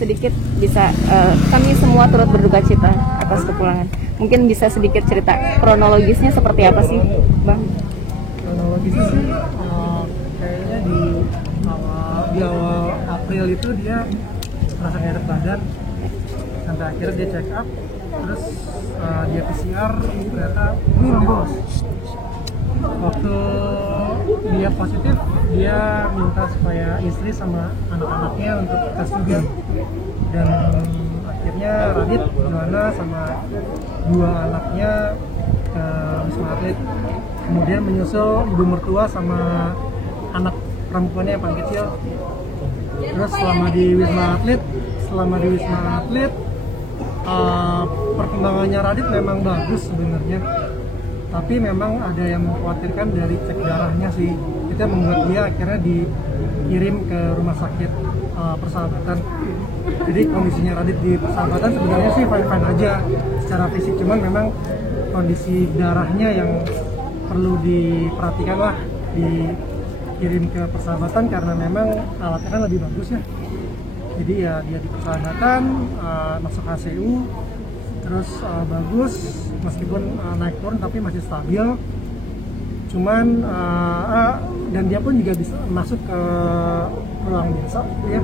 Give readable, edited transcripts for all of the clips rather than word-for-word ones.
sedikit bisa kami semua turut berduka cita atas kepulangan. Mungkin bisa sedikit cerita kronologisnya seperti apa sih, Bang? Kronologisnya sih kayaknya di awal April itu dia merasa nggak enak badan, sampai akhirnya dia check up, terus dia PCR ternyata positif. Waktu dia positif, dia minta supaya istri sama anak-anaknya untuk tes juga, dan akhirnya Radit Joanna sama 2 anaknya ke Wisma Atlet, kemudian menyusul ibu mertua sama anak perempuannya yang paling kecil. Terus selama di Wisma Atlet perkembangannya Radit memang bagus sebenarnya, tapi memang ada yang mengkhawatirkan dari cek darahnya sih. Itu yang membuat dia akhirnya dikirim ke rumah sakit Persahabatan. Jadi kondisinya Radit di Persahabatan sebenarnya sih fine-fine aja secara fisik, cuman memang kondisi darahnya yang perlu diperhatikan lah, dikirim ke Persahabatan karena memang alatnya kan lebih bagus ya. Jadi ya dia di Persahabatan, masuk HCU, terus bagus, meskipun naik turun tapi masih stabil. Cuman dan dia pun juga bisa masuk ke ruang biasa ya.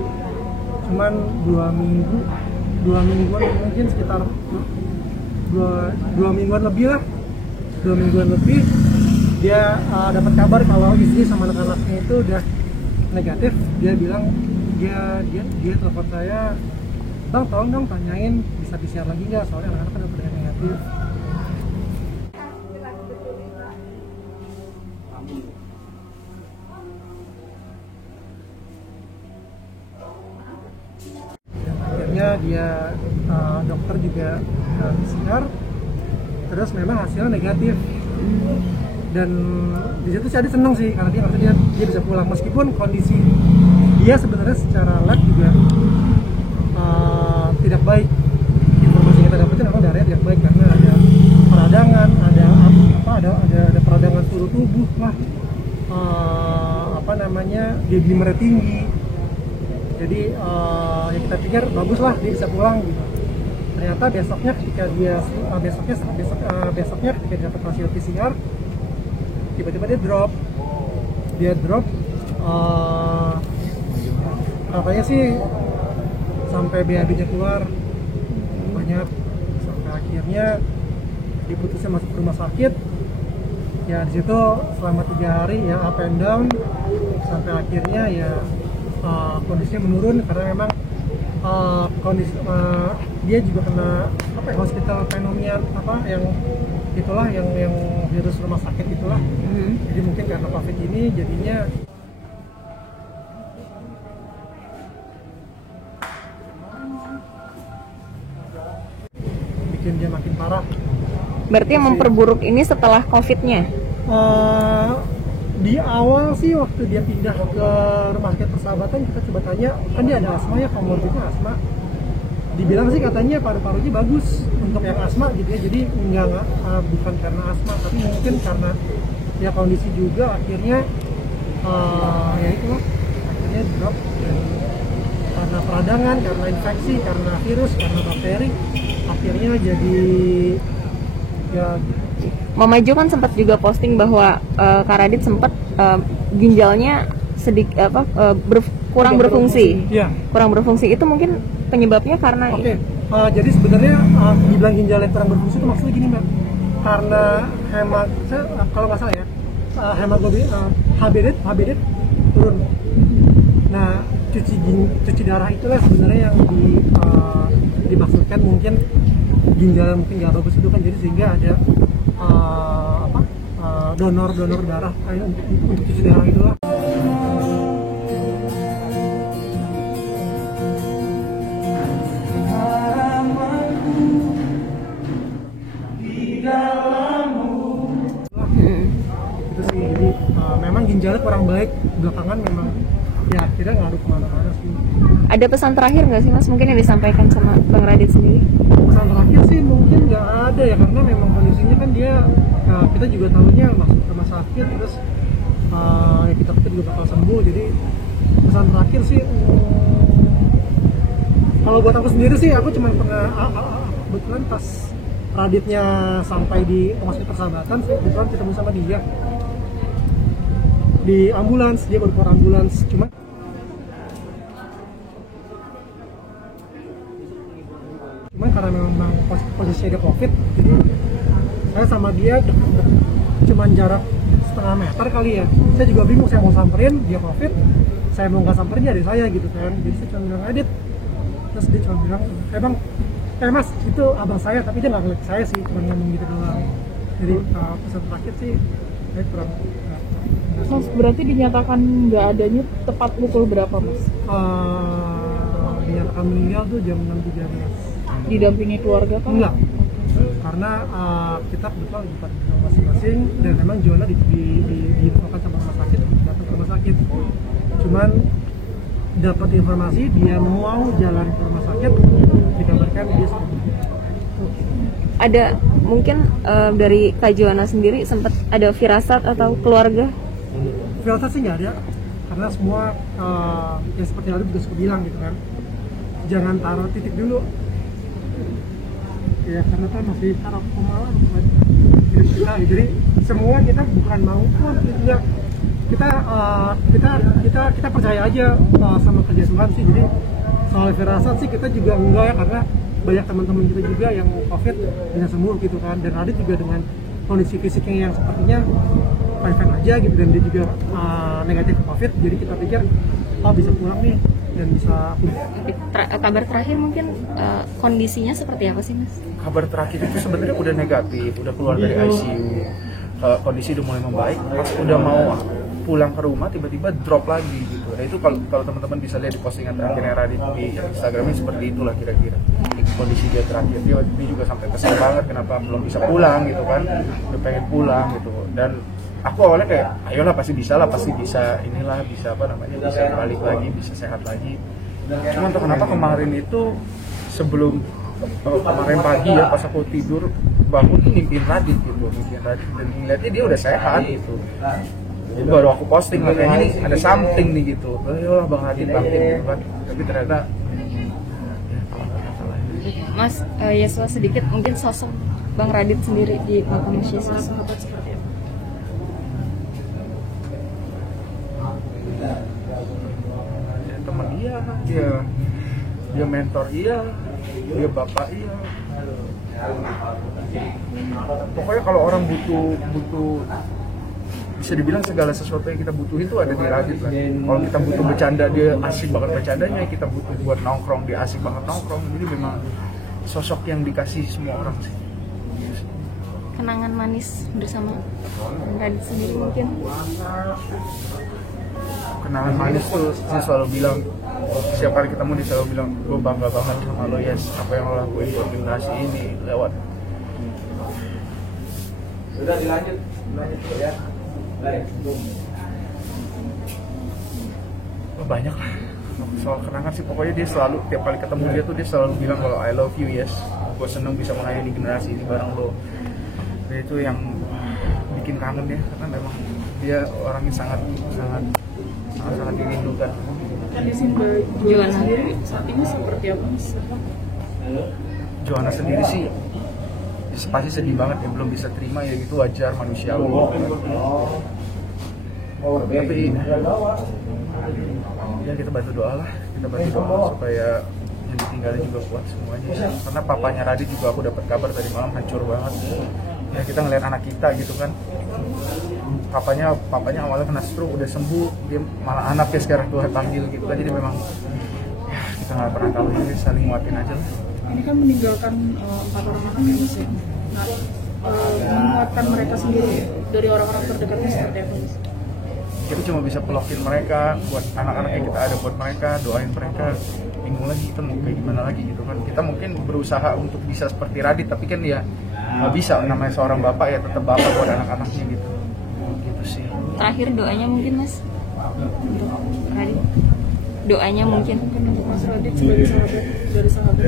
Cuman 2 mingguan mungkin sekitar 2 mingguan lebih lah, 2 mingguan lebih dia dapat kabar kalau istri sama anak-anaknya itu udah negatif. Dia bilang dia telepon saya, "Bang, tolong dong tanyain bisa PCR lagi nggak, soalnya anak-anak kan udah negatif." Dan akhirnya dia dokter juga PCR, terus memang hasilnya negatif. Dan di situ saya seneng sih karena dia ngerasa dia bisa pulang, meskipun kondisi dia sebenarnya secara lab juga tidak baik. Informasi yang kita dapetin memang darahnya tidak baik karena ada peradangan, ada peradangan seluruh tubuh lah, dia dimernya tinggi. Jadi ya kita pikir bagus lah dia bisa pulang gitu. Ternyata besoknya ketika dia dapat hasil PCR, tiba-tiba dia drop katanya sih sampai BAB-nya keluar banyak, sampai akhirnya diputusnya masuk ke rumah sakit. Ya di situ selama 3 hari ya up and down, sampai akhirnya ya kondisinya menurun karena memang kondisi dia juga kena hospital pneumonia yang virus rumah sakit itulah. Jadi mungkin karena COVID ini jadinya bikin dia makin parah. Berarti yang memperburuk ini setelah COVID-nya? Di awal sih waktu dia pindah ke rumah sakit Persahabatan, kita coba tanya, kan dia ada asma ya, komorbidnya asma. Dibilang sih katanya paru-parunya bagus untuk yang asma gitu ya, jadi bukan karena asma, tapi mungkin karena ya kondisi juga akhirnya ya itulah, akhirnya drop. Dan karena peradangan, karena infeksi, karena virus, karena bakteri, akhirnya jadi ya. Mama Jo kan sempat juga posting bahwa Kak Radit sempat ginjalnya kurang berfungsi. Ya. Kurang berfungsi itu mungkin penyebabnya karena jadi sebenarnya dibilang ginjal yang kurang berfungsi itu maksudnya gini Mbak, karena kalau nggak salah ya hemoglobin HbD turun. Nah cuci darah itulah sebenarnya yang dimaksudkan, mungkin ginjalnya mungkin nggak bagus itu kan, jadi sehingga ada donor darah untuk cuci darah itulah. Itu sih, jadi memang ginjalnya kurang baik belakangan, memang ya akhirnya ngaruh kemana-mana sih. Ada pesan terakhir nggak sih Mas, mungkin yang disampaikan sama Bang Radit sendiri? Pesan terakhir sih mungkin nggak ada ya, karena memang kondisinya kan dia kita juga tahunya masuk rumah sakit, terus ya kita juga bakal sembuh. Jadi pesan terakhir sih Kalau buat aku sendiri sih, aku cuma pernah kebetulan pas Raditnya sampai di rumah sakit persahabatan, saya kebetulan ketemu sama dia di ambulans, dia baru keluar ambulans. Cuman karena memang posisinya dia COVID, jadi saya sama dia cuman jarak setengah meter kali ya. Saya juga bingung, saya mau samperin dia COVID, saya mau nggak samperin dia adik saya gitu kan. Jadi saya cuma bilang Adit, terus dia cuma bilang mas itu abang saya, tapi dia nggak ngeliat saya sih, cuma ngomong gitu doang. Jadi pesan terakhir sih saya kurang. Mas, berarti dinyatakan nggak adanya tepat pukul berapa, Mas? Dinyatakan meninggal tuh jam 6.13. Didampingi keluarga kan? Enggak, karena kita kebetulan di tempat masing-masing, dan memang Jona diinfokan sama rumah sakit, datang ke rumah sakit. Cuman dapat informasi dia mau jalan ke rumah sakit, dikabarkan dia sakit. Ada mungkin dari Kak Joana sendiri sempat ada firasat atau keluarga? Firasat sih nggak ada, karena semua ya seperti Aldi juga suka bilang gitu kan, jangan taruh titik dulu. Ya karena kan masih taraf pemalang hidup kita, jadi semua kita bukan mau enggak, kita percaya aja sama kerja Tuhan sih. Jadi soal firasat sih kita juga enggak ya, karena banyak teman-teman kita juga yang COVID bisa sembuh gitu kan, dan Radit juga dengan kondisi fisiknya yang sepertinya fine-fine aja gitu, dan dia juga negatif COVID, jadi kita pikir bisa pulang nih dan bisa. Kabar terakhir mungkin kondisinya seperti apa sih, Mas? Kabar terakhir itu sebenarnya udah negatif, udah keluar dari ICU, kondisi udah mulai membaik. Pas udah mau pulang ke rumah tiba-tiba drop lagi gitu. Nah itu kalau teman-teman bisa lihat di postingan terakhirnya Radit di Instagramnya, seperti itulah kira-kira kondisi dia terakhir. Dia juga sampai kesel banget kenapa belum bisa pulang gitu kan, udah pengen pulang gitu. Dan aku awalnya kayak ayolah pasti bisa inilah, bisa bisa balik lagi, bisa sehat lagi. Cuma entah kenapa kemarin itu sebelum kemarin pagi ya, pas aku tidur bangun tuh mimpiin Radit dan ngeliatnya dia udah sehat gitu. Jadi baru aku posting kayaknya ini ada something nih gitu. Ayolah Bang Radit bangkit gitu kan. Tapi ternyata Mas Yeswa, sedikit mungkin sosok Bang Radit sendiri di mata Mas Yeswa seperti apa? Ya, teman dia mentor dia bapak pokoknya kalau orang butuh bisa dibilang segala sesuatu yang kita butuh itu ada di Radit lah. Kalau kita butuh bercanda, dia asik banget bercandanya. Kita butuh buat nongkrong, dia asik banget nongkrong. Jadi memang sosok yang dikasih semua orang sih. Kenangan manis bersama Bang Radit sendiri mungkin? Kenangan manis tuh dia selalu bilang, setiap kali ketemu dia selalu bilang, gue bangga banget sama lo Yes, apa yang lo lakuin buat generasi ini lewat. Sudah dilanjut ya. Banyak lah soal kenangan sih, pokoknya dia selalu tiap kali ketemu dia selalu bilang kalau I love you Yes, gue seneng bisa mengayomi generasi ini bareng lo. Dan itu yang bikin kangen ya, karena memang dia orangnya sangat dirindukan. Kondisi Mbak Joana sendiri saat ini seperti apa, Mas? Joana sendiri sih pasti sedih banget ya, belum bisa terima, ya itu wajar, manusiawi. Tapi ya kita bantu doa supaya yang ditinggalin juga kuat semuanya. Karena papanya Radit juga aku dapat kabar tadi malam hancur banget. Ya kita ngeliat anak kita gitu kan. Papanya awalnya kena stroke, udah sembuh, dia malah anaknya sekarang Tuhan panggil gitu kan. Jadi memang ya kita nggak pernah tahu, jadi saling nguatin aja lah. Ini kan meninggalkan 4 orang anak ya, Mas ya. Nah, menguatkan mereka sendiri dari orang-orang terdekatnya seperti apa, Mas? Kita cuma bisa pelokin mereka, buat anak-anaknya kita ada buat mereka, doain mereka. Bingung lagi kita mau kayak gimana lagi gitu kan. Kita mungkin berusaha untuk bisa seperti Radit, tapi kan ya nggak bisa, namanya seorang bapak ya tetap bapak buat anak-anaknya gitu. Gitu sih. Terakhir doanya mungkin, Mas, untuk Radit. Doanya mungkin untuk Mas Radit sebagai sahabat dari sahabat.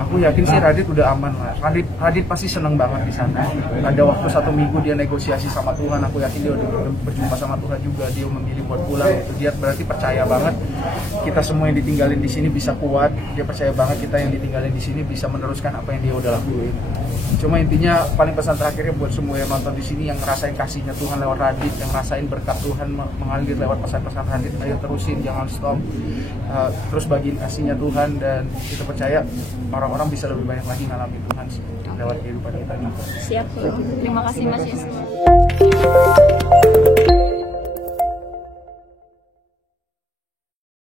Aku aku yakin sih Radit udah aman lah. Radit pasti seneng banget di sana. Ada waktu 1 minggu dia negosiasi sama Tuhan. Aku yakin dia udah berjumpa sama Tuhan juga. Dia memilih buat pulang. Itu dia berarti percaya banget kita semua yang ditinggalin di sini bisa kuat. Dia percaya banget kita yang ditinggalin di sini bisa meneruskan apa yang dia udah lakuin. Cuma intinya paling pesan terakhirnya buat semua yang nonton di sini yang ngerasain kasihnya Tuhan lewat Radit, yang ngerasain berkat Tuhan mengalir lewat pesan-pesan Radit, ayo terusin, jangan stop. Terus bagiin kasihnya Tuhan, dan kita percaya orang-orang bisa lebih banyak lagi ngalamin Tuhan lewat kehidupan kita. Siap. Terima kasih Mas Yesus.